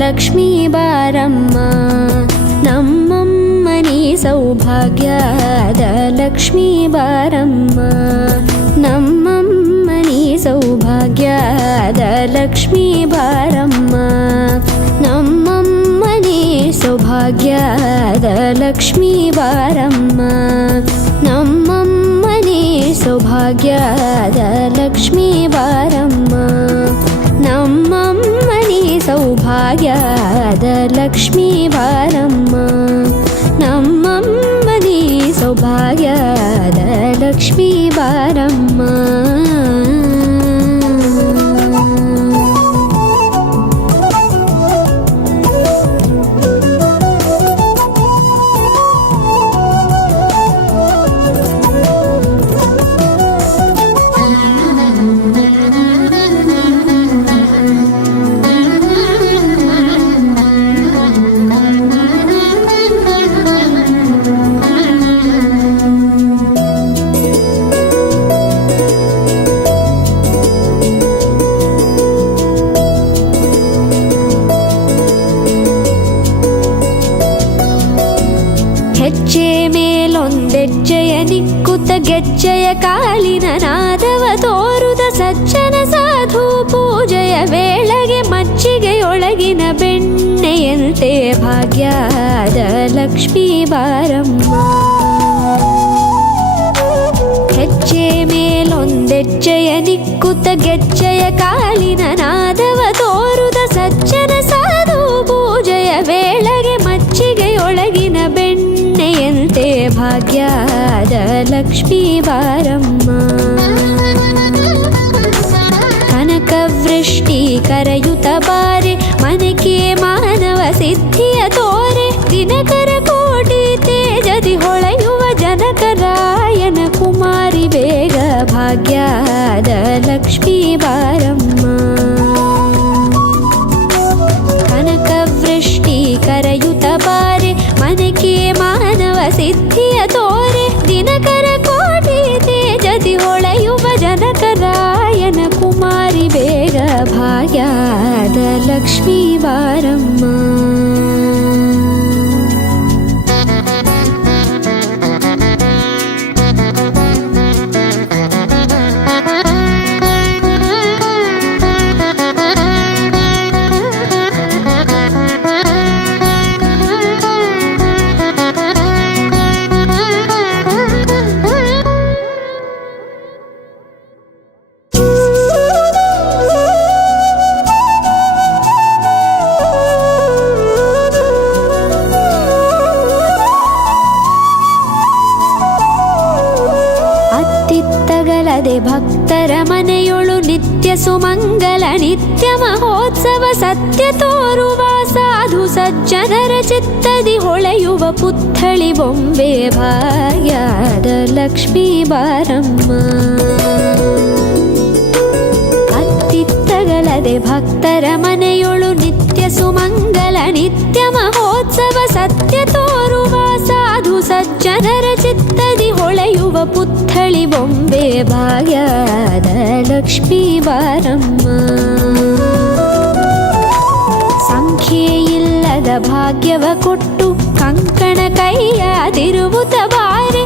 ಲಕ್ಷ್ಮೀ ಬಾರಮ್ಮ, ನಮ್ಮಮ್ಮನಿ ಸೌಭಾಗ್ಯದ ಲಕ್ಷ್ಮೀ ಬಾರಮ್ಮ, ನಮ್ಮಮ್ಮನಿ ಸೌಭಾಗ್ಯದ ಲಕ್ಷ್ಮೀ ಬಾರಮ್ಮ, ನಮ್ಮಮ್ಮನಿ ಸೌಭಾಗ್ಯದ ಲಕ್ಷ್ಮೀ ಬಾರಮ್ಮ, ನಮ್ಮಮ್ಮನಿ ಸೌಭಾಗ್ಯದ ಲಕ್ಷ್ಮೀ ಬಾರಮ್ಮ, ನಮ್ಮಮ್ಮನಿ ಸೌಭಾಗ್ಯದ ಲಕ್ಷ್ಮೀ ಬಾರಮ್ಮ, ನಮ್ಮಮ್ಮನಿ ಸೌಭಾಗ್ಯದ ಲಕ್ಷ್ಮೀ ಬಾರಮ್ಮ. ಹೆಜ್ಜೆ ಮೇಲೊಂದೆಜ್ಜೆಯ ನಿಕ್ಕುತ್ತ ಗೆಜ್ಜೆಯ ಕಾಲಿನ ನಾದವ ತೋರುದ ಸಜ್ಜನ ಸಾಧು ಪೂಜೆಯ ವೇಳೆಗೆ ಮಜ್ಜಿಗೆಯೊಳಗಿನ ಬೆಣ್ಣೆಯಂತೆ ಭಾಗ್ಯದ ಲಕ್ಷ್ಮೀ ಬಾರಮ್ಮ, ಹೆಜ್ಜೆ ಮೇಲೊಂದೆಜ್ಜೆಯ ನಿಕ್ಕುತ್ತ ಗೆಜ್ಜೆಯ ಕಾಲಿನ ನಾದವ ತೋರುದ ಸಜ್ಜನ ಸಾಧು ಪೂಜೆಯ ವೇಳೆಗೆ ಮಜ್ಜಿಗೆಯೊಳಗಿನ ಬೆಣ್ಣೆಯಂತೆ ಭಾಗ್ಯದ ಲಕ್ಷ್ಮೀ ಬಾರಮ್ಮ, ಕನಕವೃಷ್ಟಿ ಕರೆಯುತ ಬಾರೆ ಮನಕೆ ಮಾನವ ಸಿದ್ಧಿಯ ತೋರೆ, ದಿನಕರ ಕೋಟಿ ತೇಜದಿ ಹೊಳೆಯುವ ಜನಕರಾಯನ ಕುಮಾರಿ ಬೇಗ ಭಾಗ್ಯದ ಲಕ್ಷ್ಮೀ ಬಾರಮ್ಮ, ಕನಕವೃಷ್ಟಿ ಕರೆಯುತ ಬಾರೆ ಮನಕೆ ಮಾನವ ಸಿದ್ಧಿಯ ತೋರೆ, ದಿನಕರ ಕೋಟಿ ತೇಜದಿ ಹೊಳೆಯುವ ಜನಕರಾಯನ ಕುಮಾರಿ ಬೇಗ ಭಾಗ್ಯದ ಲಕ್ಷ್ಮೀ ಬಾರಮ್ಮ. ಭಕ್ತರ ಮನೆಯೊಳು ನಿತ್ಯ ಸುಮಂಗಲ ನಿತ್ಯ ಮಹೋತ್ಸವ ಸತ್ಯ ತೋರುವ ಸಾಧು ಸಜ್ಜನರ ಚಿತ್ತದಿ ಹೊಳೆಯುವ ಪುತ್ಥಳಿ ಬೊಂಬೆ ಭಾಗ್ಯದ ಲಕ್ಷ್ಮೀ ಬಾರಮ್ಮ, ಅತ್ತಿತ್ತಗಲದೆ ಭಕ್ತರ ಮನೆಯೊಳು ನಿತ್ಯ ಸುಮಂಗಲ ನಿತ್ಯ ಮಹೋತ್ಸವ ಸತ್ಯ ತೋರುವ ಸಾಧು ಸಜ್ಜನರ ಚಿತ್ತದಿ ಹೊಳೆಯುವ ಪುತ್ಥಳಿ ಬೊಂಬೆ ಭಾಗ್ಯದ ಲಕ್ಷ್ಮೀ ಬಾರಮ್ಮ, ಸಂಖ್ಯೆಯಿಲ್ಲದ ಭಾಗ್ಯವ ಕೊಟ್ಟು ಕಂಕಣ ಕೈಯ ತಿರುವುತ ಬಾರೆ